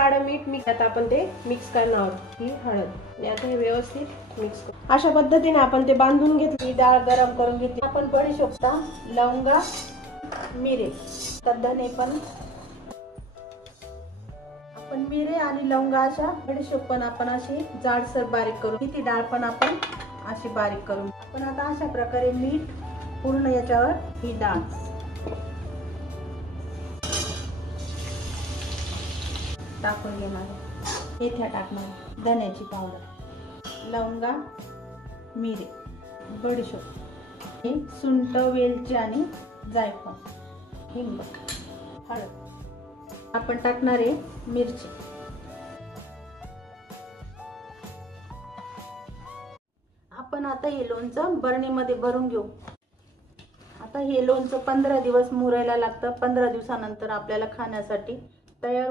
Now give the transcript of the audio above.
काळं मीठ आता आपण ते मिक्स करणार आहोत। ही हळद आणि आता हे व्यवस्थित मिक्स करू। अशा पद्धतीने आपण ते बांधून घेतली। डाळ गरम करून घेतली। आपण बडीशोपता लवंगा मिरे धने पण आपण मिरे आणि लवंगा अशा बडीशोप पण आपण अशी जाडसर बारीक करू। ती डाळ पण आपण अशी बारीक करू। आपण आता अशा प्रकारे मीठ पूर्ण याच्यावर ही डाळ टाकून घेणार। इथे टाकणार धन्याची पावडर, लवंगा मिरे, बडीशोप, हे सुंठ वेलची आणि जायफळ, हिंग, हळद। आपण टाकणार आहे मिरची। आपण आता हे लोणचं बरणीमध्ये भरून घेऊ। आता हे लोणचं 15 दिवस मुरायला लागतं। 15 दिवसानंतर आपल्याला खाण्यासाठी तयार